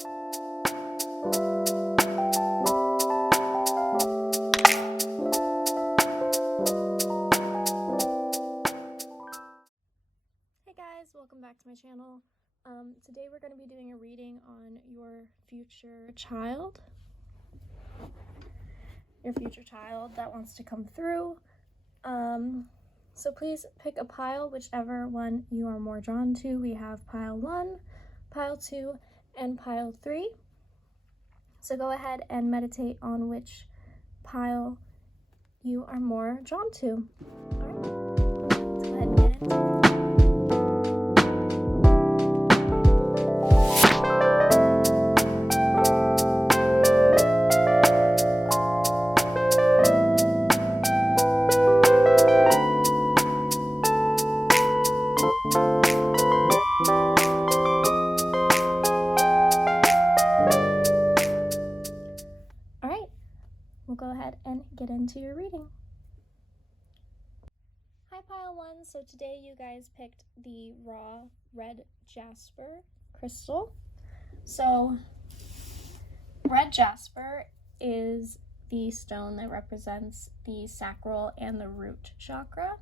Hey guys, welcome back to my channel. Today we're going to be doing a reading on your future child. Your future child that wants to come through. So please pick a pile, whichever one you are more drawn to. We have pile 1, pile 2, and pile 3. So go ahead and meditate on which pile you are more drawn to. Alright, let's go ahead and get into it. We'll go ahead and get into your reading. Hi pile 1, so today you guys picked the raw red jasper crystal. So red jasper is the stone that represents the sacral and the root chakra.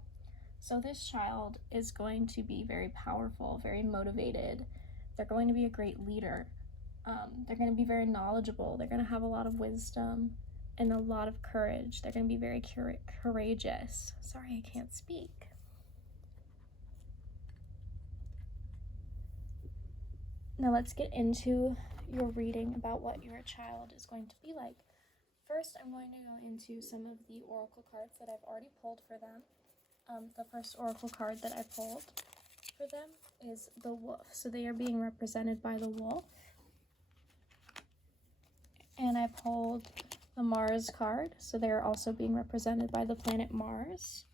So this child is going to be very powerful, very motivated. They're going to be a great leader. They're going to be very knowledgeable. They're going to have a lot of wisdom and a lot of courage. They're going to be very courageous. Sorry, I can't speak. Now let's get into your reading about what your child is going to be like. First, I'm going to go into some of the oracle cards that I've already pulled for them. The first oracle card that I pulled for them is the wolf. So they are being represented by the wolf. And I pulled the Mars card, so they're also being represented by the planet Mars.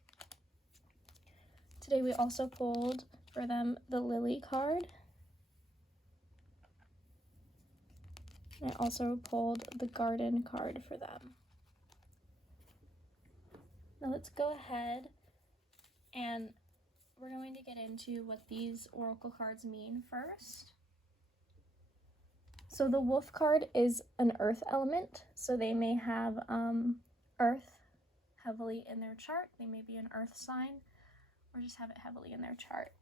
Today we also pulled for them the Lily card. I also pulled the Garden card for them. Now let's go ahead and we're going to get into what these oracle cards mean first. So the wolf card is an earth element, so they may have earth heavily in their chart. They may be an earth sign or just have it heavily in their chart.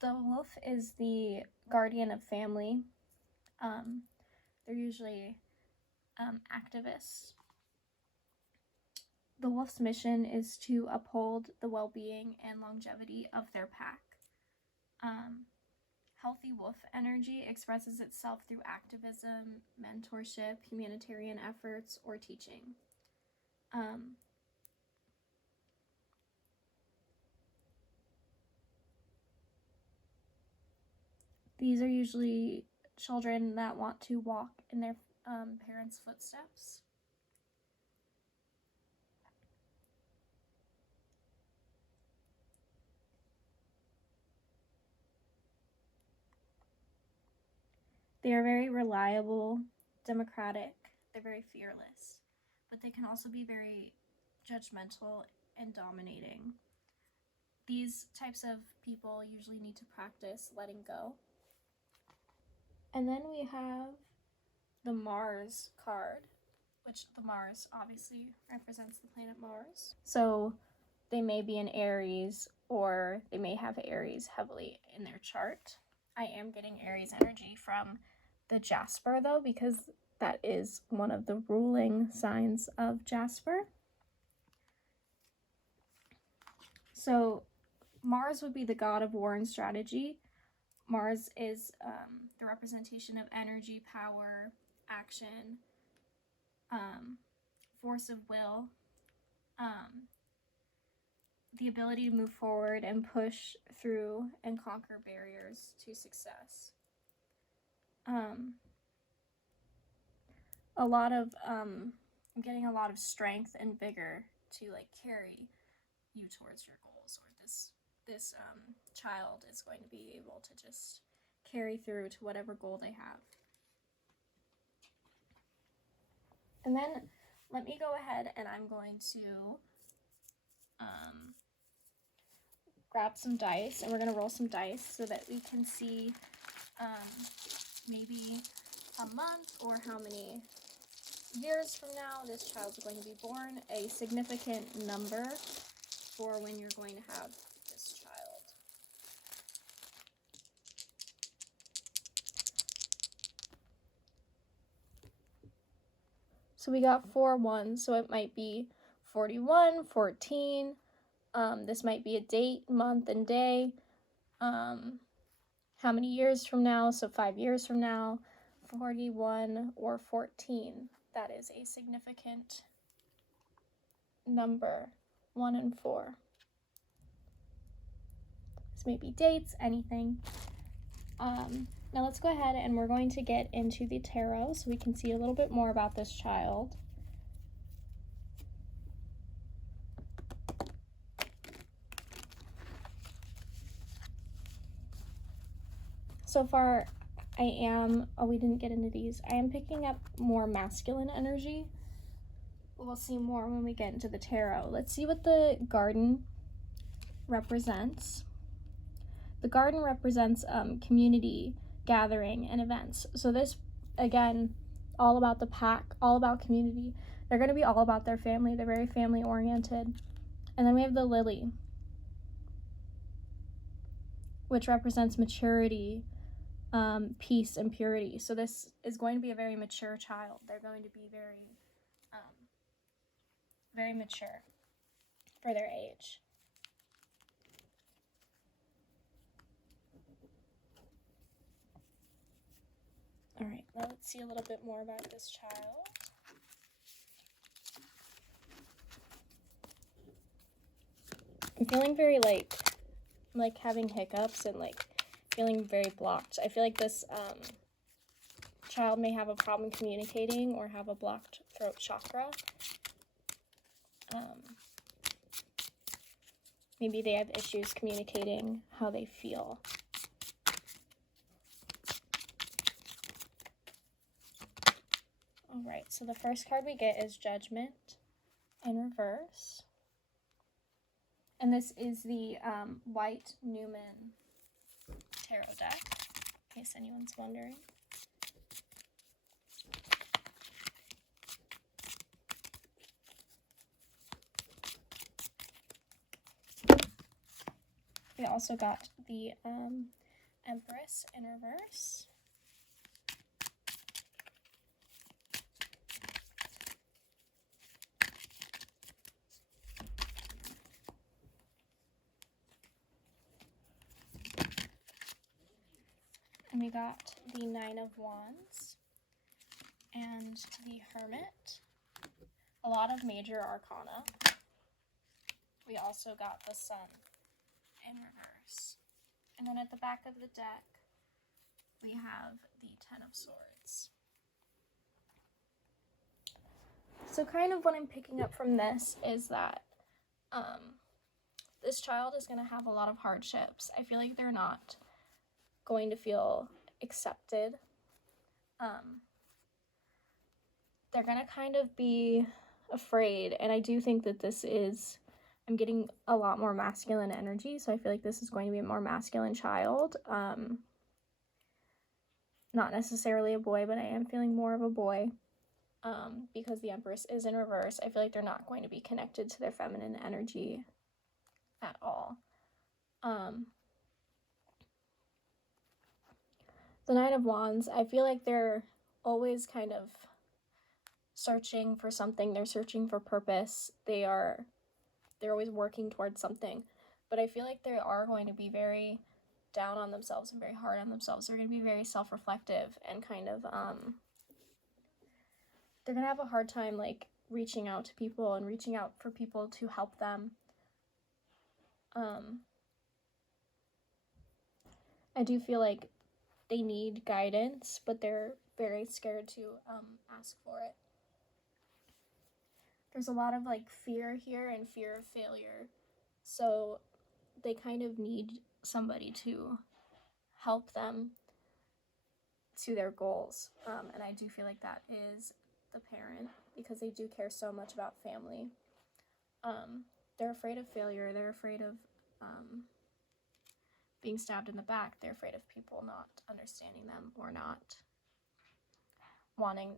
The wolf is the guardian of family. They're usually activists. The wolf's mission is to uphold the well-being and longevity of their pack. Healthy wolf energy expresses itself through activism, mentorship, humanitarian efforts, or teaching. These are usually children that want to walk in their parents' footsteps. They are very reliable, democratic, they're very fearless, but they can also be very judgmental and dominating. These types of people usually need to practice letting go. And then we have the Mars card, which the Mars obviously represents the planet Mars. So they may be an Aries, or they may have Aries heavily in their chart. I am getting Aries energy from the Jasper though, because that is one of the ruling signs of Jasper. So Mars would be the god of war and strategy. Mars is the representation of energy, power, action, force of will, the ability to move forward and push through and conquer barriers to success. I'm getting a lot of strength and vigor to carry you towards your goals, or this child is going to be able to just carry through to whatever goal they have. And then let me go ahead and I'm going to grab some dice, and we're going to roll some dice so that we can see maybe a month or how many years from now this child's going to be born, a significant number for when you're going to have this child. So we got 4-1, so it might be 41, 14. This might be a date, month, and day. How many years from now? So 5 years from now, 41 or 14. That is a significant number, 1 and 4. This may be dates, anything. Now let's go ahead and we're going to get into the tarot so we can see a little bit more about this child. So far, we didn't get into these. I am picking up more masculine energy. We'll see more when we get into the tarot. Let's see what the garden represents. The garden represents community, gathering, and events. So this, again, all about the pack, all about community. They're going to be all about their family. They're very family-oriented. And then we have the lily, which represents maturity, peace, and purity. So this is going to be a very mature child. They're going to be very mature for their age. All right, now let's see a little bit more about this child. I'm feeling very like having hiccups and like feeling very blocked. I feel like this child may have a problem communicating or have a blocked throat chakra. Maybe they have issues communicating how they feel. All right, so the first card we get is Judgment in reverse. And this is the White Newman tarot deck, in case anyone's wondering. We also got the Empress in reverse. And we got the Nine of Wands and the Hermit. A lot of major arcana. We also got the Sun in reverse. And then at the back of the deck, we have the Ten of Swords. So kind of what I'm picking up from this is that this child is going to have a lot of hardships. I feel like they're not going to feel accepted. They're going to kind of be afraid, and I do think that I'm getting a lot more masculine energy, so I feel like this is going to be a more masculine child. Not necessarily a boy, but I am feeling more of a boy because the Empress is in reverse. I feel like they're not going to be connected to their feminine energy at all. The Nine of Wands, I feel like they're always kind of searching for something. They're searching for purpose. They're always working towards something. But I feel like they are going to be very down on themselves and very hard on themselves. They're going to be very self-reflective and kind of, they're going to have a hard time, like, reaching out to people and reaching out for people to help them. I do feel like they need guidance, but they're very scared to ask for it. There's a lot of like fear here and fear of failure, so they kind of need somebody to help them to their goals, and I do feel like that is the parent, because they do care so much about family. They're afraid of failure, they're afraid of being stabbed in the back, they're afraid of people not understanding or not wanting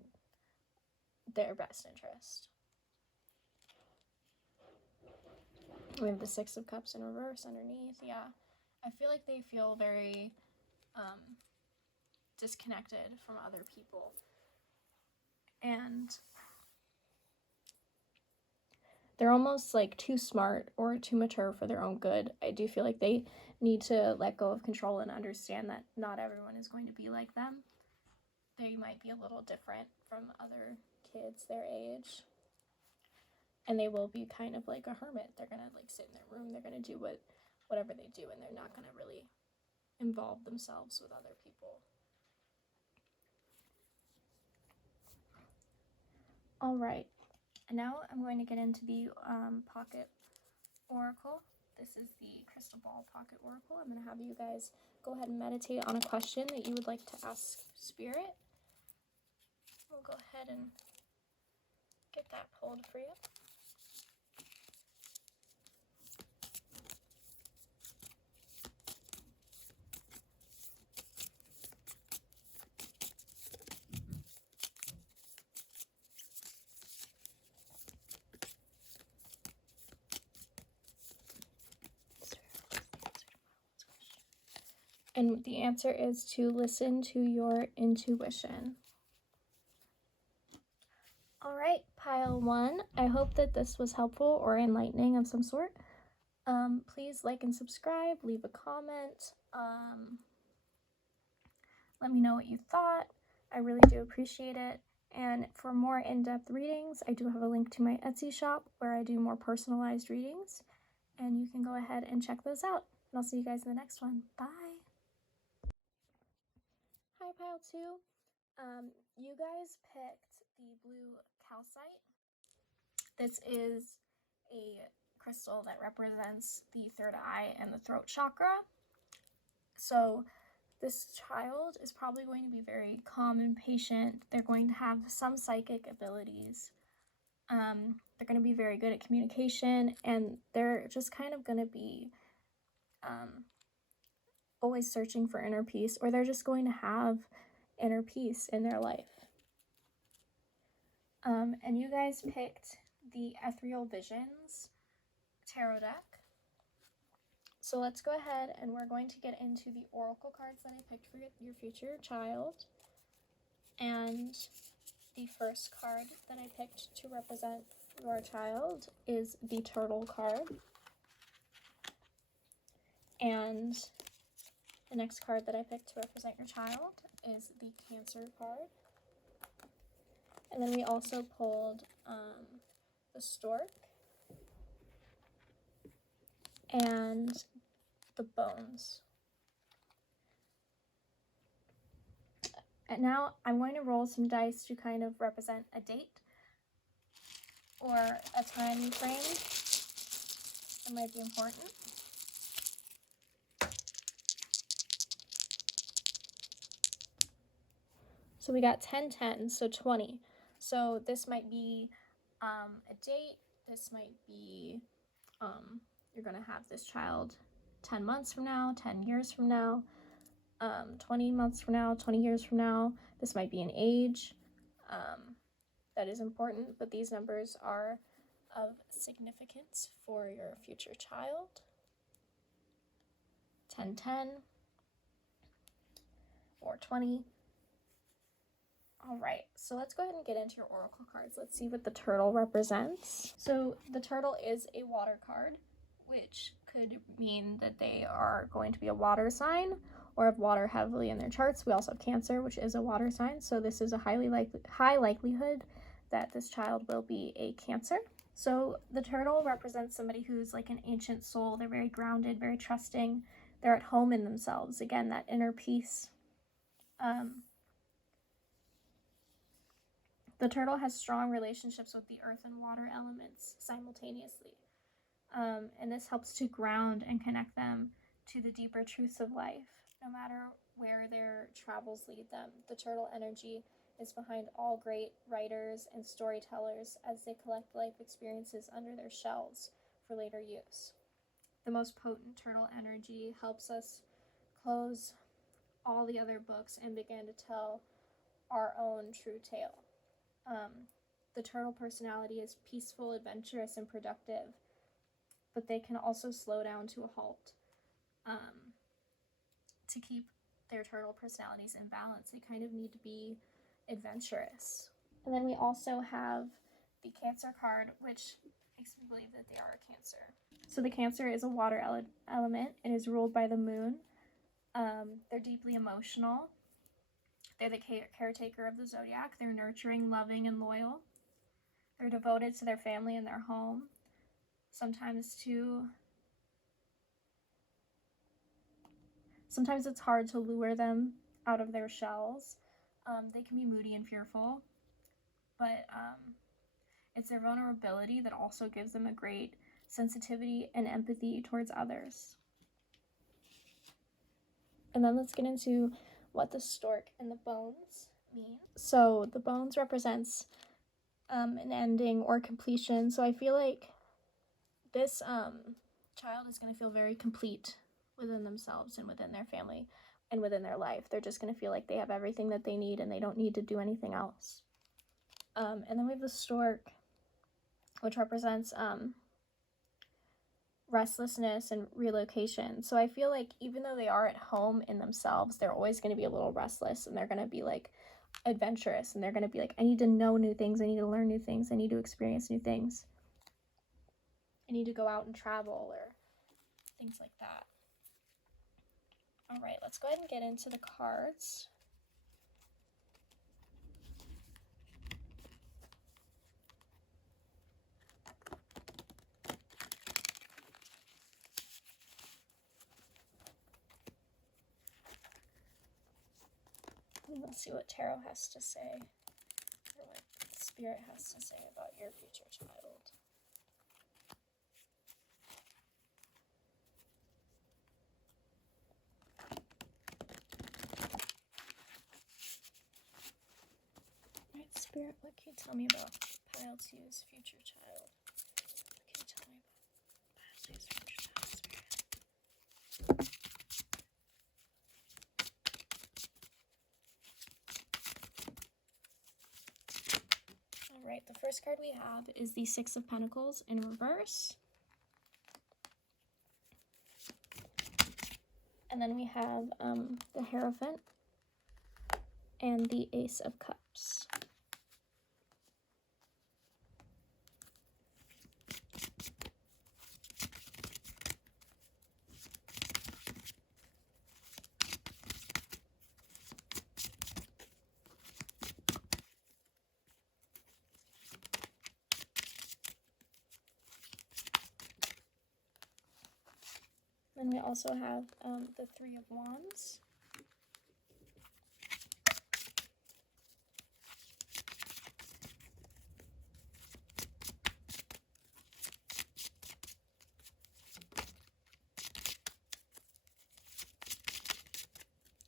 their best interest. We have the Six of Cups in reverse underneath. Yeah, I feel like they feel very disconnected from other people, and they're almost like too smart or too mature for their own good. I do feel like they need to let go of control and understand that not everyone is going to be like them. They might be a little different from other kids their age, and they will be kind of like a hermit. They're gonna like sit in their room, they're gonna do whatever they do, and they're not gonna really involve themselves with other people. All right, and now I'm going to get into the pocket oracle. This is the crystal ball pocket oracle. I'm going to have you guys go ahead and meditate on a question that you would like to ask Spirit. We'll go ahead and get that pulled for you. And the answer is to listen to your intuition. All right, pile 1. I hope that this was helpful or enlightening of some sort. Please like and subscribe, leave a comment. Let me know what you thought. I really do appreciate it. And for more in-depth readings, I do have a link to my Etsy shop where I do more personalized readings. And you can go ahead and check those out. And I'll see you guys in the next one. Bye. Hi, pile 2. You guys picked the blue calcite. This is a crystal that represents the third eye and the throat chakra. So this child is probably going to be very calm and patient. They're going to have some psychic abilities. They're going to be very good at communication, and they're just kind of going to be always searching for inner peace, or they're just going to have inner peace in their life. And you guys picked the Ethereal Visions tarot deck. So let's go ahead and we're going to get into the oracle cards that I picked for your future child. And the first card that I picked to represent your child is the Turtle card. And the next card that I picked to represent your child is the Cancer card. And then we also pulled the Stork and the Bones. And now I'm going to roll some dice to kind of represent a date or a time frame that might be important. So we got 10, 10, so 20. So this might be a date. This might be, you're going to have this child 10 months from now, 10 years from now, 20 months from now, 20 years from now. This might be an age that is important, but these numbers are of significance for your future child. 10, 10, or 20. All right, so let's go ahead and get into your oracle cards. Let's see what the turtle represents. So the turtle is a water card, which could mean that they are going to be a water sign or have water heavily in their charts. We also have Cancer, which is a water sign. So this is a high likelihood that this child will be a Cancer. So the turtle represents somebody who's like an ancient soul. They're very grounded, very trusting. They're at home in themselves. Again, that inner peace. The turtle has strong relationships with the earth and water elements simultaneously. And this helps to ground and connect them to the deeper truths of life, no matter where their travels lead them. The turtle energy is behind all great writers and storytellers as they collect life experiences under their shells for later use. The most potent turtle energy helps us close all the other books and begin to tell our own true tale. The turtle personality is peaceful, adventurous, and productive, but they can also slow down to a halt. To keep their turtle personalities in balance, they kind of need to be adventurous. And then we also have the Cancer card, which makes me believe that they are a Cancer. So the Cancer is a water element. It is ruled by the moon. They're deeply emotional. They're the caretaker of the zodiac. They're nurturing, loving, and loyal. They're devoted to their family and their home. Sometimes it's hard to lure them out of their shells. They can be moody and fearful, but it's their vulnerability that also gives them a great sensitivity and empathy towards others. And then let's get into what the stork and the bones mean. So the bones represents an ending or completion. So I feel like this child is going to feel very complete within themselves and within their family and within their life. They're just going to feel like they have everything that they need and they don't need to do anything else. And then we have the stork, which represents restlessness and relocation. So I feel like even though they are at home in themselves, they're always going to be a little restless, and they're going to be like adventurous, and they're going to be like, I need to know new things, I need to learn new things, I need to experience new things, I need to go out and travel, or things like that. All right, let's go ahead and get into the cards. Let's see what tarot has to say, or what Spirit has to say about your future child. Alright, Spirit, what can you tell me about Pile 2's future child? What can you tell me about Pile 2's future child, Spirit? Alright, the first card we have is the Six of Pentacles in reverse. And then we have the Hierophant and the Ace of Cups. Then we also have the Three of Wands.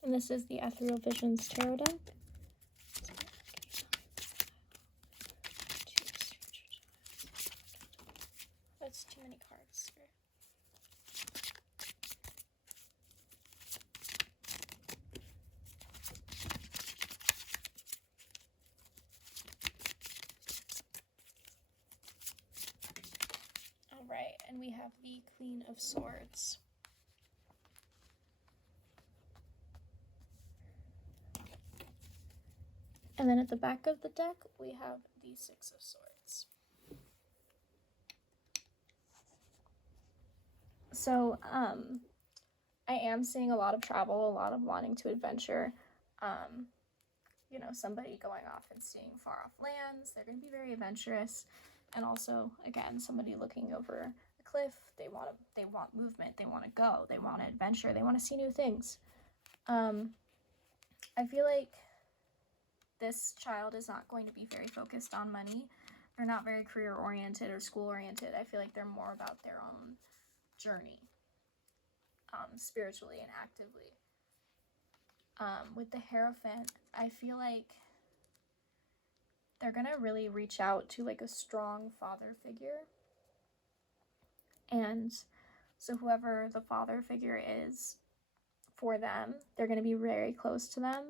And this is the Ethereal Visions Tarot deck. That's too many cards. Alright, and we have the Queen of Swords. And then at the back of the deck, we have the Six of Swords. So, I am seeing a lot of travel, a lot of wanting to adventure. You know, somebody going off and seeing far off lands. They're going to be very adventurous. And also, again, somebody looking over a cliff. They want movement. They want to go. They want to adventure. They want to see new things. I feel like this child is not going to be very focused on money. They're not very career-oriented or school-oriented. I feel like they're more about their own journey, spiritually and actively. With the Hierophant, I feel like they're going to really reach out to like a strong father figure. And so whoever the father figure is for them. They're going to be very close to them,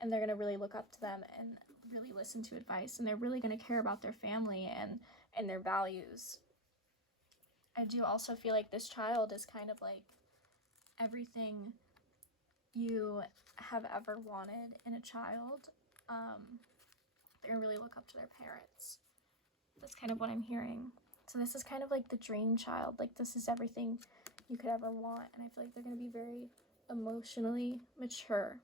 and they're going to really look up to them and really listen to advice, and they're really going to care about their family and their values. I do also feel like this child is kind of like everything you have ever wanted in a child. They're going to really look up to their parents. That's kind of what I'm hearing. So this is kind of like the dream child. Like, this is everything you could ever want. And I feel like they're going to be very emotionally mature.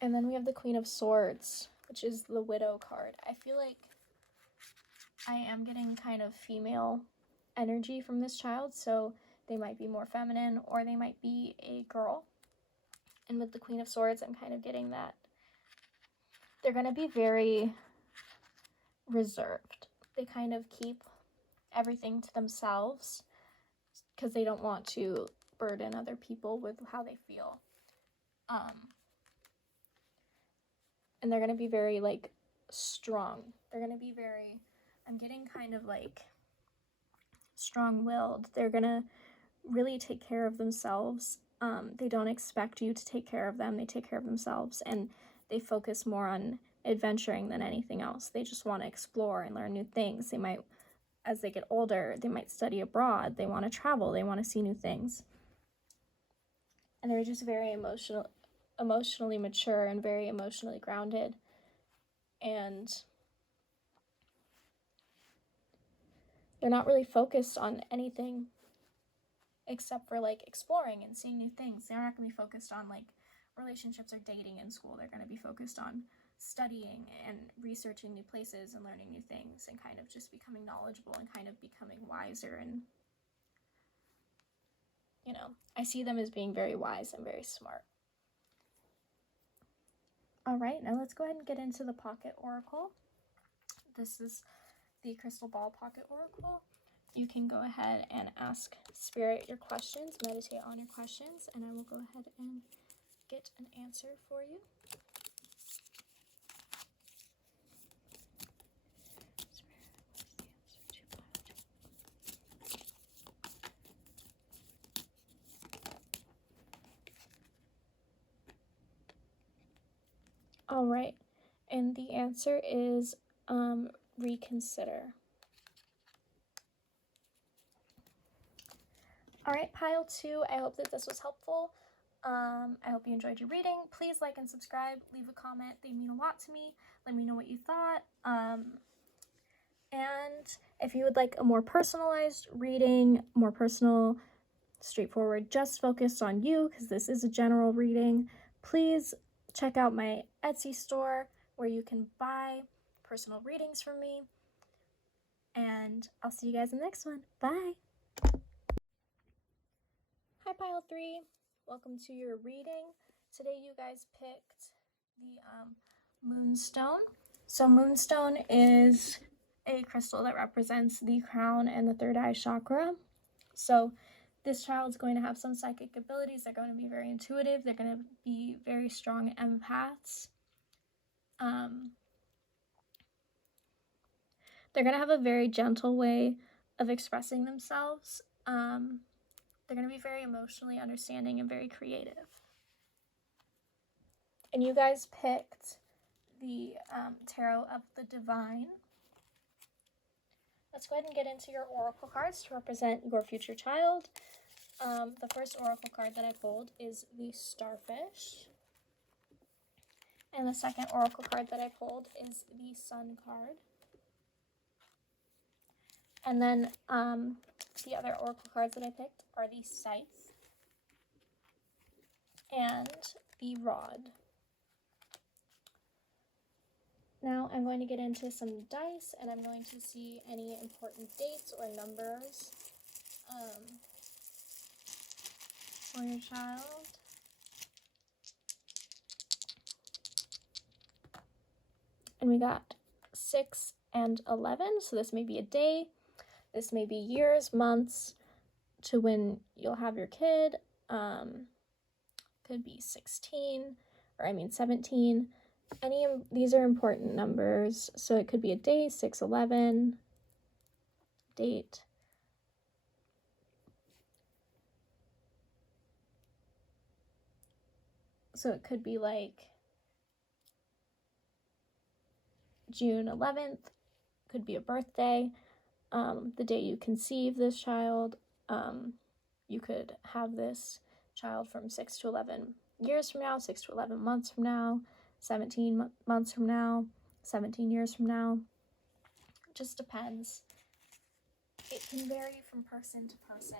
And then we have the Queen of Swords, which is the Widow card. I feel like I am getting kind of female energy from this child. So they might be more feminine, or they might be a girl. And with the Queen of Swords, I'm kind of getting that they're going to be very reserved. They kind of keep everything to themselves because they don't want to burden other people with how they feel. And they're going to be very, like, strong. They're going to be very, I'm getting kind of, like, strong-willed. They're going to really take care of themselves. They don't expect you to take care of them. They take care of themselves, and they focus more on adventuring than anything else. They just want to explore and learn new things. They might, as they get older, they might study abroad. They want to travel. They want to see new things. And they're just very emotionally mature and very emotionally grounded. And they're not really focused on anything except for, like, exploring and seeing new things. They're not going to be focused on, like, relationships or dating in school. They're going to be focused on studying and researching new places and learning new things and kind of just becoming knowledgeable and kind of becoming wiser. And, you know, I see them as being very wise and very smart. All right, now let's go ahead and get into the Pocket Oracle. This is the Crystal Ball Pocket Oracle. You can go ahead and ask Spirit your questions, meditate on your questions, and I will go ahead and get an answer for you. All right, and the answer is reconsider. All right, pile 2, I hope that this was helpful. I hope you enjoyed your reading. Please like and subscribe, leave a comment. They mean a lot to me. Let me know what you thought. And if you would like a more personalized reading, more personal, straightforward, just focused on you, because this is a general reading, please check out my Etsy store where you can buy personal readings from me. And I'll see you guys in the next one. Bye. Hi, Pile 3. Welcome to your reading. Today you guys picked the Moonstone. So Moonstone is a crystal that represents the crown and the third eye chakra. So this child's going to have some psychic abilities. They're going to be very intuitive. They're going to be very strong empaths. They're going to have a very gentle way of expressing themselves. They're going to be very emotionally understanding and very creative. And you guys picked the Tarot of the Divine. Let's go ahead and get into your oracle cards to represent your future child. The first oracle card that I pulled is the Starfish. And the second oracle card that I pulled is the Sun card. And then the other oracle cards that I picked are the Scythe and the Rod. Now I'm going to get into some dice, and I'm going to see any important dates or numbers for your child. And we got 6 and 11, so this may be a day. This may be years, months to when you'll have your kid. Could be 17. These are important numbers. So it could be a day, 6/11, date. So it could be like June 11th, could be a birthday, the day you conceive this child. You could have this child from 6 to 11 years from now, 6 to 11 months from now, 17 months from now, 17 years from now. It just depends. It can vary from person to person.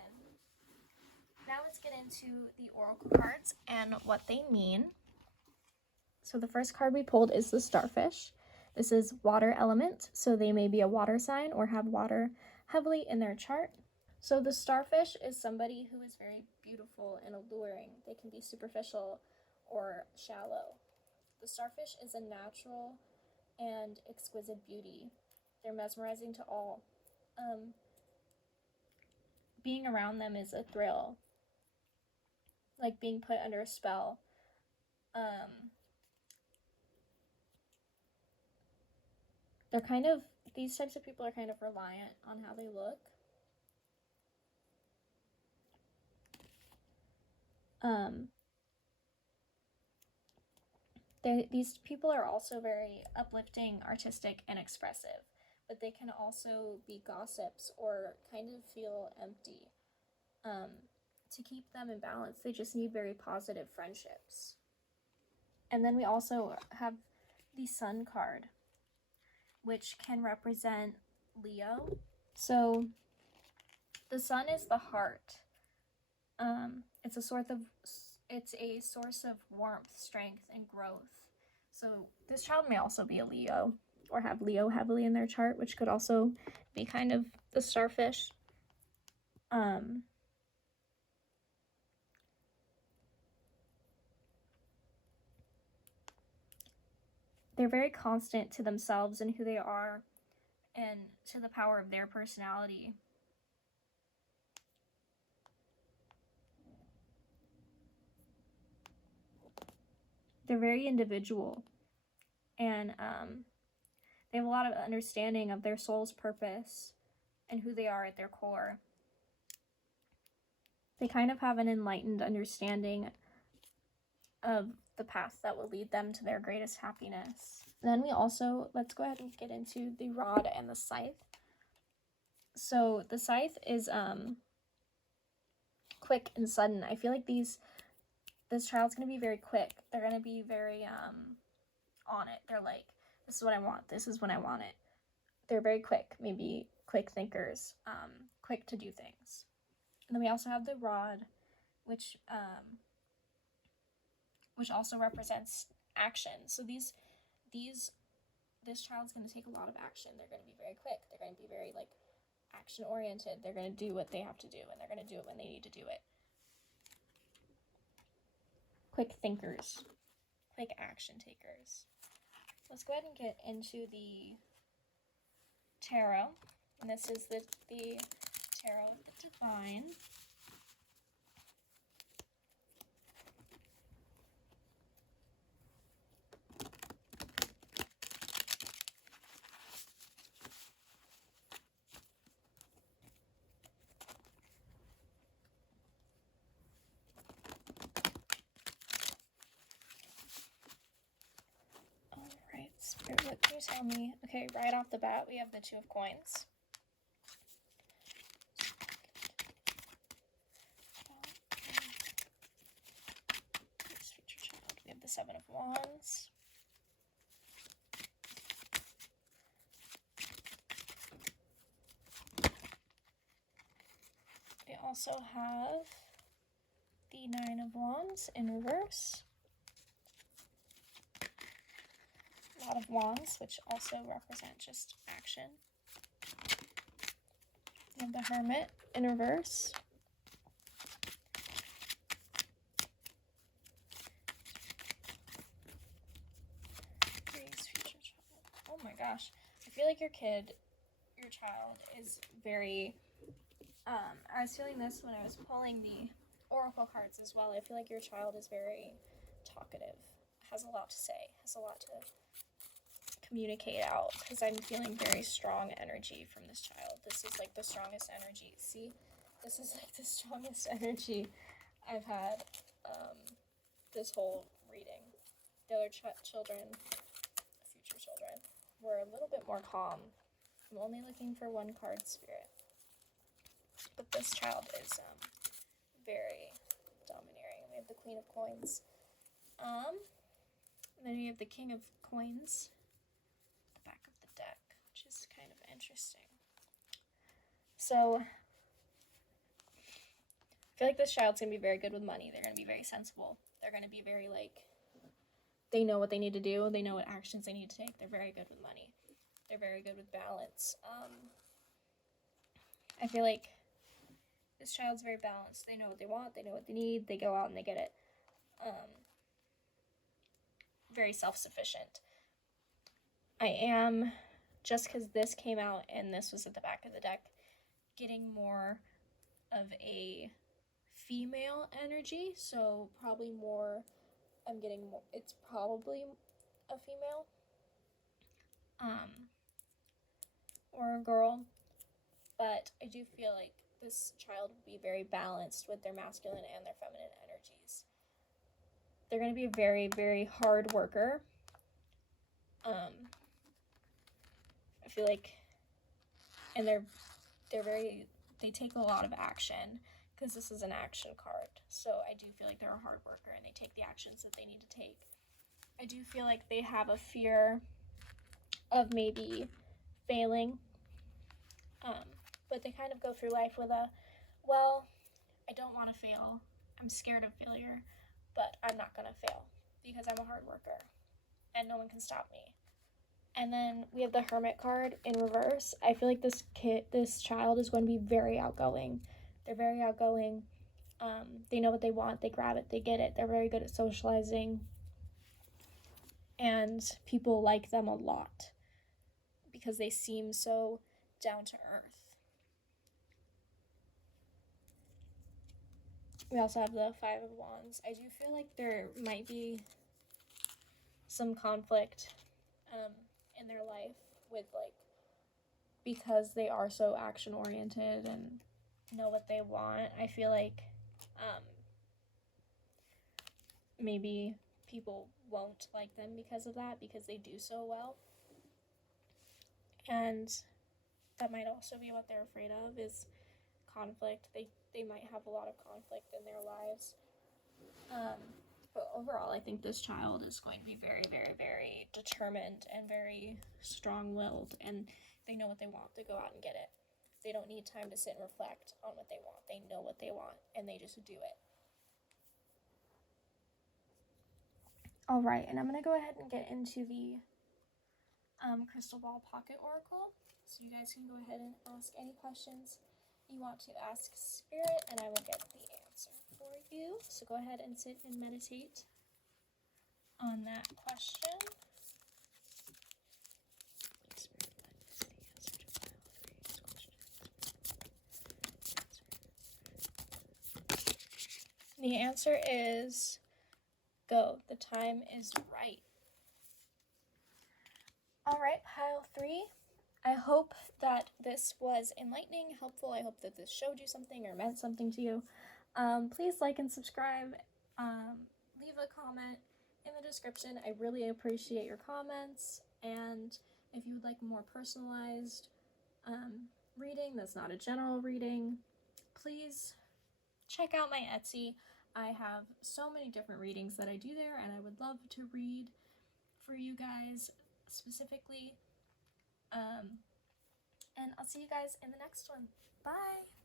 Now let's get into the oracle cards and what they mean. So the first card we pulled is the starfish. This is water element, so they may be a water sign or have water heavily in their chart. So the starfish is somebody who is very beautiful and alluring. They can be superficial or shallow. The starfish is a natural and exquisite beauty. They're mesmerizing to all. Being around them is a thrill, like being put under a spell. These types of people are kind of reliant on how they look. These people are also very uplifting, artistic, and expressive, but they can also be gossips or kind of feel empty. To keep them in balance, they just need very positive friendships. And then we also have the Sun card, which can represent Leo. So the Sun is the heart. It's a source of warmth, strength, and growth. So this child may also be a Leo or have Leo heavily in their chart, which could also be kind of the starfish. They're very constant to themselves and who they are and to the power of their personality. They're very individual, and they have a lot of understanding of their soul's purpose and who they are at their core. They kind of have an enlightened understanding of the path that will lead them to their greatest happiness. Then let's go ahead and get into the rod and the scythe. So the scythe is quick and sudden. I feel like this child's gonna be very quick. They're gonna be very on it. They're like, this is what I want. This is when I want it. They're very quick, maybe quick thinkers, quick to do things. And then we also have the rod, which also represents action. So this child's going to take a lot of action. They're going to be very quick. They're going to be very like action oriented. They're going to do what they have to do, and they're going to do it when they need to do it. Quick thinkers, quick action takers. Let's go ahead and get into the tarot. And this is the tarot of the divine. Alright, Spirit, what can you tell me? Okay, right off the bat, we have the Two of Coins. We have the Seven of Wands. We also have the Nine of Wands in reverse. A lot of Wands, which also represent just action. We have the Hermit in reverse. Oh my gosh. I feel like your child is very, I was feeling this when I was pulling the oracle cards as well. I feel like your child is very talkative, has a lot to say, has a lot to communicate out, because I'm feeling very strong energy from this child. This is like the strongest energy. See, this is like the strongest energy I've had this whole The other children, future children, were a little bit more calm. I'm only looking for one card, Spirit. But this child is very domineering. We have the Queen of Coins. Then we have the King of Coins at the back of the deck, which is kind of interesting. So, I feel like this child's going to be very good with money. They're going to be very sensible. They're going to be very, they know what they need to do. They know what actions they need to take. They're very good with money. They're very good with balance. I feel like this child's very balanced. They know what they want. They know what they need. They go out and they get it. Very self-sufficient. I am, just because this came out and this was at the back of the deck, getting more of a female energy. So probably more, I'm getting more, it's probably a female. Or a girl. But I do feel like this child will be very balanced with their masculine and their feminine energies. They're going to be a very, very hard worker. I feel like, and they take a lot of action, because this is an action card. So I do feel like they're a hard worker and they take the actions that they need to take. I do feel like they have a fear of maybe failing. But they kind of go through life with I don't want to fail. I'm scared of failure, but I'm not going to fail because I'm a hard worker and no one can stop me. And then we have the Hermit card in reverse. I feel like this child is going to be very outgoing. They're very outgoing. They know what they want. They grab it. They get it. They're very good at socializing. And people like them a lot because they seem so down to earth. We also have the Five of Wands. I do feel like there might be some conflict in their life with because they are so action oriented and know what they want. I feel like maybe people won't like them because of that, because they do so well. And that might also be what they're afraid of, is conflict. They might have a lot of conflict in their lives. But overall, I think this child is going to be very, very, very determined and very strong-willed, and they know what they want. They go out and get it. They don't need time to sit and reflect on what they want. They know what they want, and they just do it. All right, and I'm going to go ahead and get into the Crystal Ball Pocket Oracle, so you guys can go ahead and ask any questions you want to ask Spirit, and I will get the answer for you. So go ahead and sit and meditate on that question. The answer is go. The time is right. All right, pile 3. I hope that this was enlightening, helpful. I hope that this showed you something or meant something to you. Please like and subscribe. Leave a comment in the description. I really appreciate your comments. And if you would like more personalized reading that's not a general reading, please check out my Etsy. I have so many different readings that I do there, and I would love to read for you guys specifically. And I'll see you guys in the next one. Bye!